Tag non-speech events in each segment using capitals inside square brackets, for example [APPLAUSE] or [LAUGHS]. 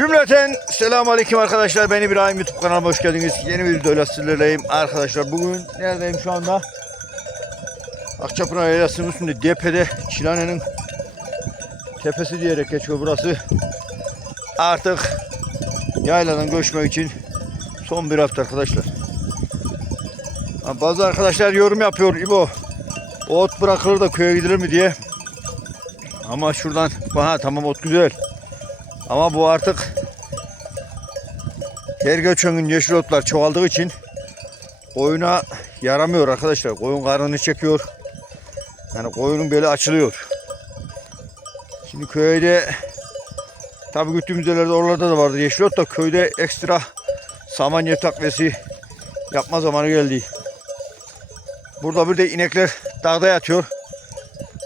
Cümleten selamun aleyküm arkadaşlar. Ben İbrahim YouTube kanalıma hoş geldiniz. Yeni bir videoyla sizlerleyim. Arkadaşlar bugün neredeyim şu anda? Akçapınar Yaylası'nın üstünde Depe'de Çilane'nin tepesi diyerek geçiyor burası. Artık yayladan göçmek için son bir hafta arkadaşlar. Bazı arkadaşlar yorum yapıyor İbo. Ot bırakılır da köye gidilir mi diye. Ama şuradan ha tamam ot güzel. Ama bu artık her geçen gün yeşil otlar çoğaldığı için koyuna yaramıyor arkadaşlar. Koyun karnını çekiyor. Yani koyunun beli açılıyor. Şimdi köyde tabi güttüğümüz yerlerde oralarda da vardı yeşil ot da köyde ekstra saman takviyesi yapma zamanı geldi. Burada bir de inekler dağda yatıyor.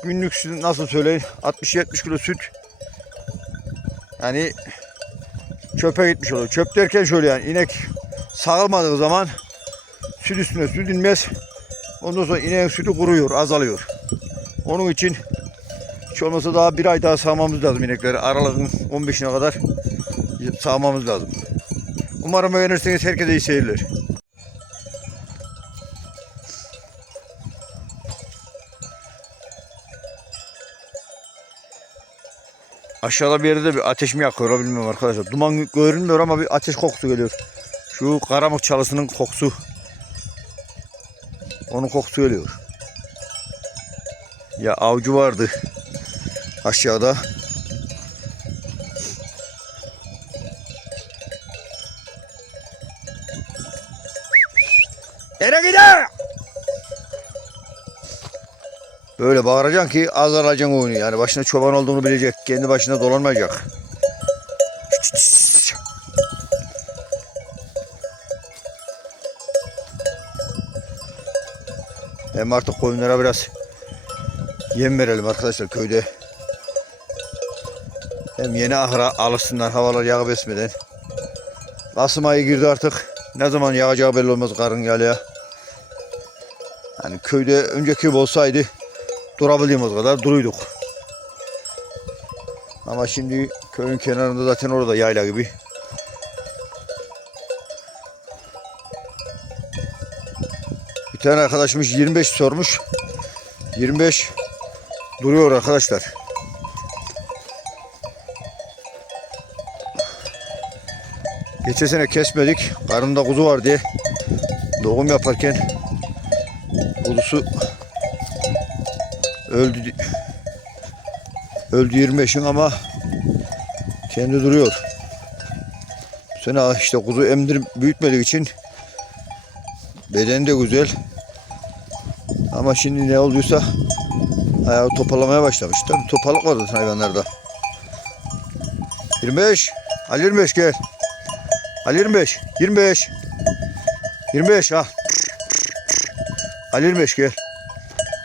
Günlük nasıl söyleyin 60-70 kilo süt yani çöpe gitmiş oluyor. Çöp derken şöyle yani inek sağılmadığı zaman süt üstüne süt inmez. Ondan sonra ineğin sütü kuruyor, azalıyor. Onun için hiç olmasa daha bir ay daha sağmamız lazım inekleri. Aralığın 15'ine kadar sağmamız lazım. Umarım beğenirseniz herkese iyi seyirler. Aşağıda bir yerde de bir ateş mi yakıyor bilmiyorum arkadaşlar. Duman görünmüyor ama bir ateş kokusu geliyor. Şu karamuk çalısının kokusu. Onun kokusu geliyor. Ya avcı vardı aşağıda. Böyle bağıracaksın ki az alacaksın oyunu. Yani başına çoban olduğunu bilecek. Kendi başına dolanmayacak. Hem artık koyunlara biraz yem verelim arkadaşlar köyde. Hem yeni ahıra alışsınlar havalar yağ besmeden. Kasım ayı girdi artık. Ne zaman yağacağı belli olmaz karın yalıya. Yani köyde önceki olsaydı durabildiğimiz kadar duruyduk. Ama şimdi köyün kenarında zaten orada yayla gibi. Bir tane arkadaşımız 25 sormuş. 25 duruyor arkadaşlar. Geçen sene kesmedik. Karnında kuzu var diye doğum yaparken kuzusu öldü öldü 25'in ama kendi duruyor. Bu sene işte kuzu emdir büyütmediği için bedeni de güzel. Ama şimdi ne olduysa ayağı toparlamaya başlamış. Tabii toparlık var hayvanlarda. 25. Ali 25 gel. Ali 25. 25. 25 ha. Ali 25 gel.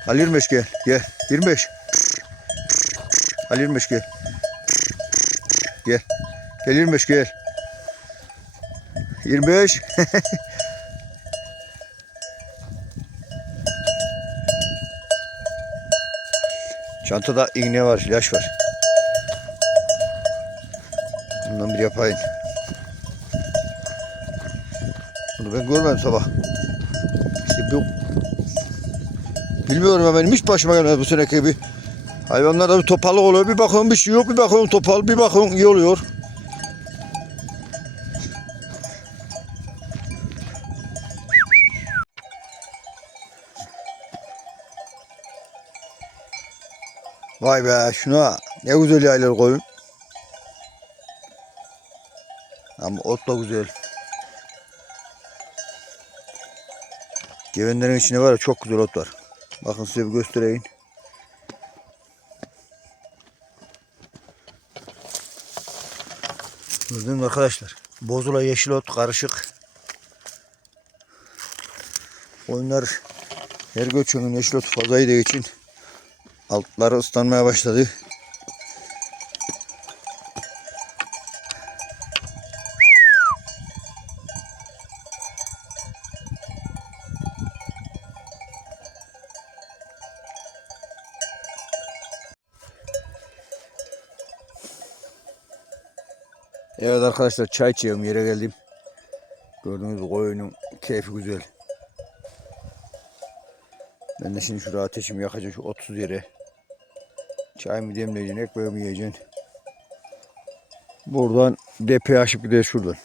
Ali 25 gel. Gel. 25. Ali 25 gel. Gel. Gel 25 gel. 25. [LAUGHS] Çantada iğne var, ilaç var. Bundan bir yapayım. Bunu ben görmedim sabah. İşte bu Bilmiyorum benim hiç başıma gelmedi bu seneki gibi. Hayvanlarda bir topallık oluyor. Bir bakıyorum bir şey yok. Bir bakıyorum topal. Bir bakıyorum iyi oluyor. Vay be şuna ne güzel yaylar koyun. Ama ot da güzel. Gevenlerin içinde var ya çok güzel ot var. Bakın size bir göstereyim. Gördünüz arkadaşlar? Bozula yeşil ot karışık. Oyunlar her göçünün yeşil ot fazla yediği için altları ıslanmaya başladı. Arkadaşlar çay içiyorum yere geldim. Gördüğünüz koyunun keyfi güzel. Ben de şimdi şuraya ateşimi yakacağım şu 30 yere. Çayımı demleyeceksin, ekmeğimi yiyeceksin. Buradan depoya aşıp gideceğiz şuradan.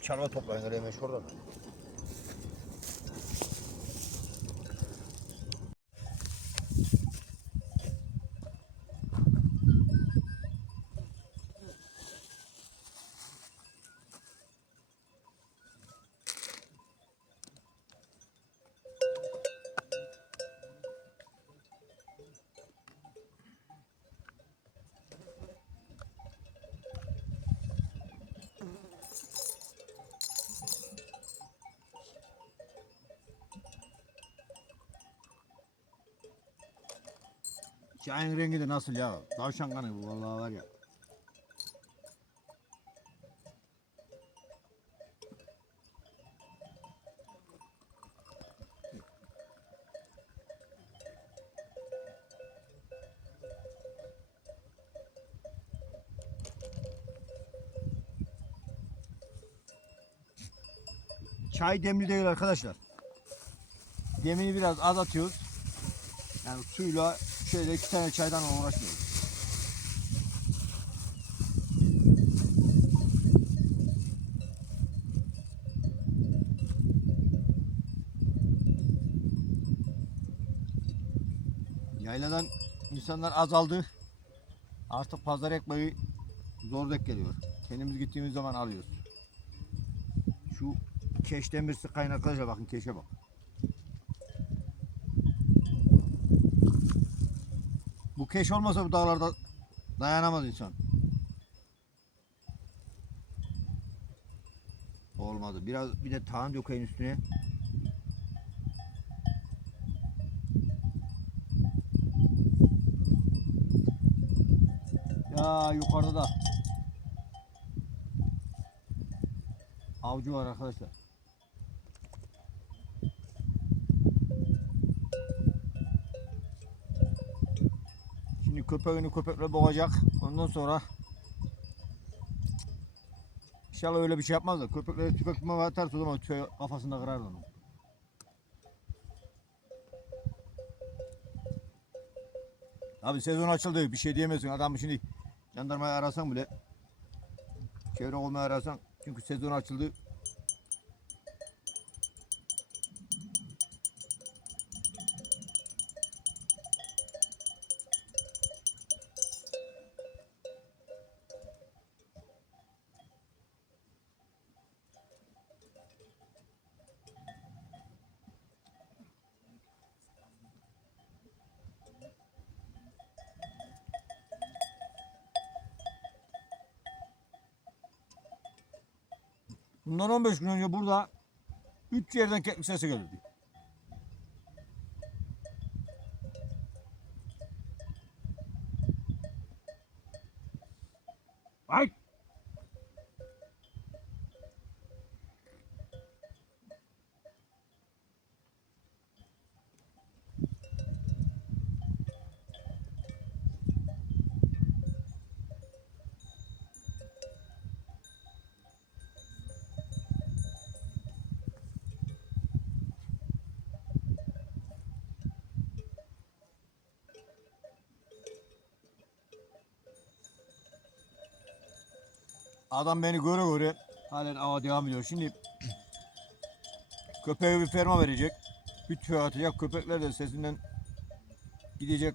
Çalma toplayın oraya hemen şuradan. Çayın rengi de nasıl ya? Tavşan kanı bu vallahi var ya. Çay demli değil arkadaşlar. Demini biraz az atıyoruz. Yani suyla şöyle iki tane çaydan uğraşmıyoruz. Yayladan insanlar azaldı. Artık pazar ekmeği zor denk geliyor. Kendimiz gittiğimiz zaman alıyoruz. Şu keşten birisi kaynaklarca bakın keşe bak. Keş olmasa bu dağlarda dayanamaz insan. Olmadı. Biraz bir de tağın dökeyim üstüne. Ya yukarıda da avcı var arkadaşlar. Şimdi köpeğini köpekle boğacak. Ondan sonra İnşallah öyle bir şey yapmaz da köpekleri tüfek tutma atarsa o zaman tüfeği kafasında kırar onu. Abi sezon açıldı bir şey diyemezsin adam şimdi jandarmayı arasan bile çevre olmaya arasan çünkü sezon açıldı Bundan 15 gün önce burada 3 yerden keklik sesi gelirdi. Ay! Adam beni göre göre halen ava devam ediyor. Şimdi köpeğe bir ferma verecek. Bir tüfeği atacak. Köpekler de sesinden gidecek.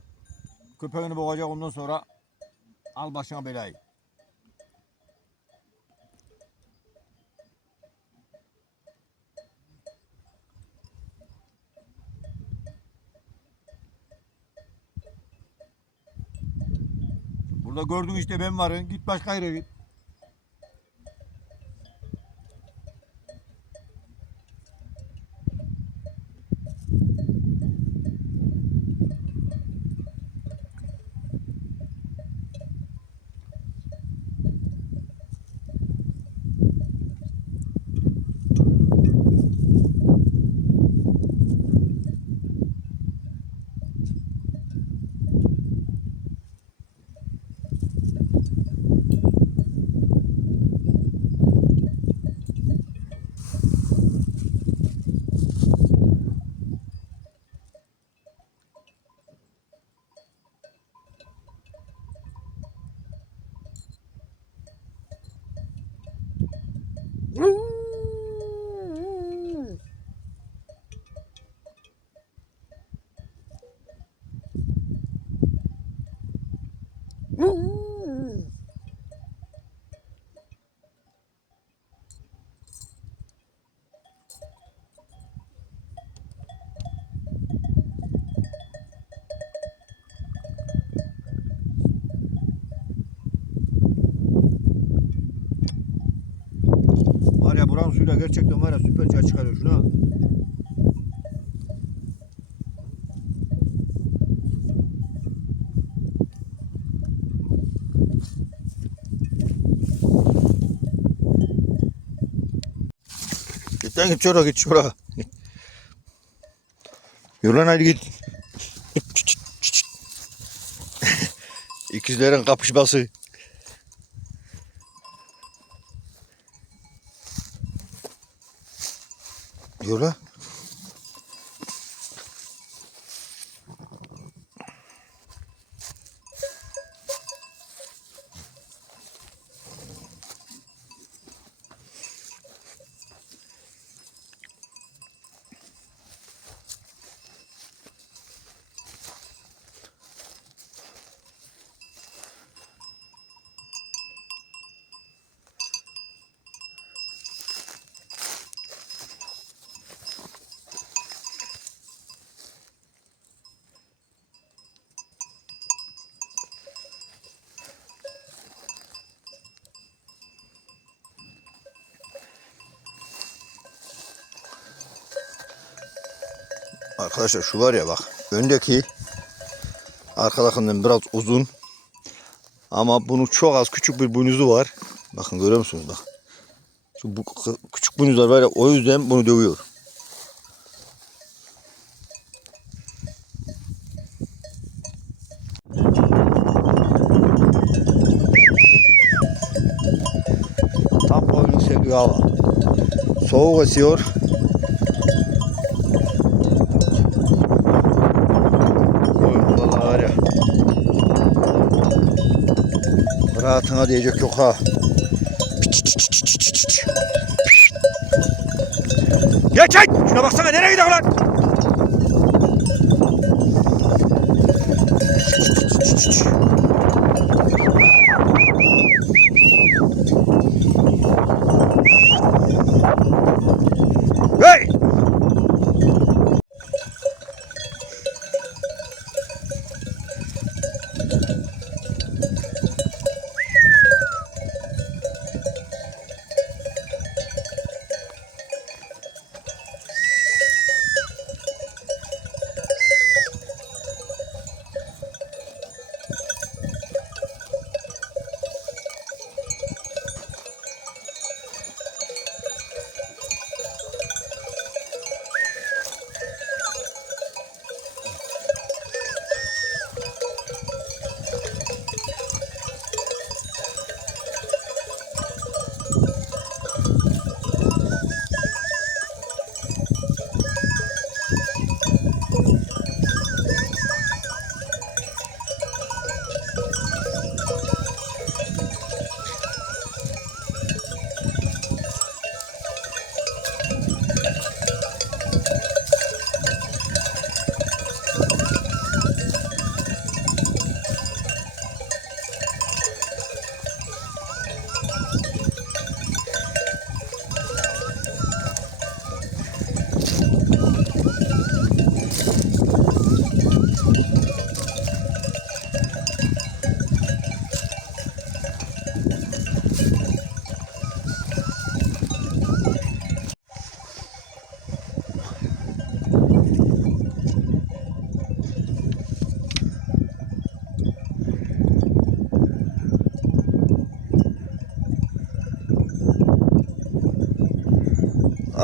Köpeğini boğacak ondan sonra al başına belayı. Burada gördün işte ben varım. Git başka yere git. Suyla gerçekten var ya süper çıkarıyor şuna. Git lan git şuraya git şuraya. [LAUGHS] Yürü lan hadi git. [LAUGHS] İkizlerin kapışması. Yürü Arkadaşlar şu var ya bak. Öndeki arkadakinden biraz uzun. Ama bunun çok az küçük bir boynuzu var. Bakın görüyor musunuz bak. Şu bu küçük boynuzlar var ya o yüzden bunu dövüyor. Tam boynun sevdiği hava. Soğuk esiyor. Oy vallahi var ya. Rahatına diyecek yok ha. Geç çek! Şuna baksana nereye gidiyor lan? Hey!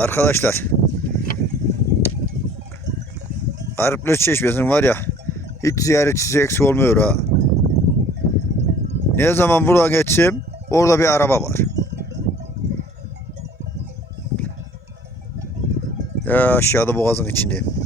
Arkadaşlar. Garipler Çeşmesi'nin var ya hiç ziyaretçisi eksik olmuyor ha. Ne zaman buradan geçsem orada bir araba var. Ya aşağıda boğazın içindeyim.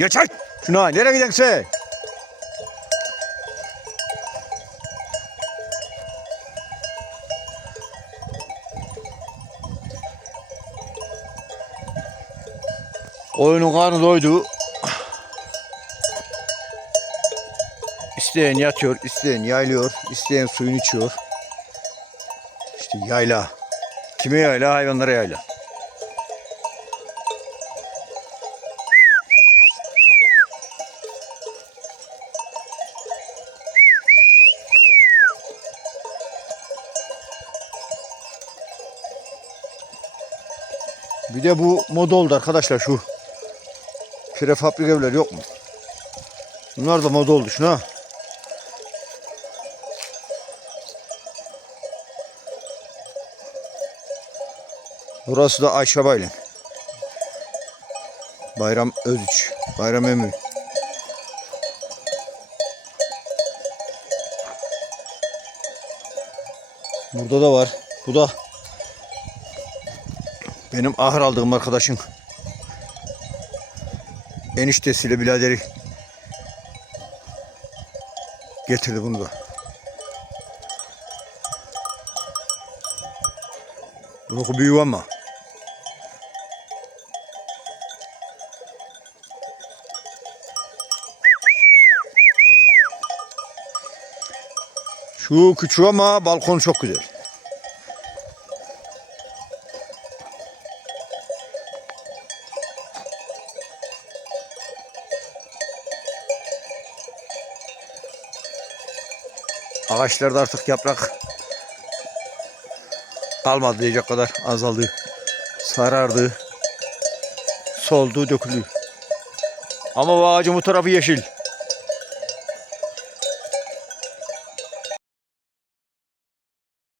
Geç ay. Şuna nereye gidiyorsun sen? Oyunun karnı doydu. İsteyen yatıyor, isteyen yaylıyor, isteyen suyunu içiyor. İşte yayla. Kime yayla? Hayvanlara yayla. Bir de bu moda oldu arkadaşlar şu prefabrik evler yok mu? Bunlar da moda oldu şuna. Burası da Ayşe Baylin. Bayram Özüç. Bayram Emin. Burada da var. Bu da benim ahır aldığım arkadaşın eniştesiyle biraderi getirdi bunu da. Bunu büyüyor ama. Şu küçük ama balkon çok güzel. Ağaçlarda artık yaprak kalmadı diyecek kadar azaldı. Sarardı. Soldu, döküldü. Ama bu ağacın bu tarafı yeşil.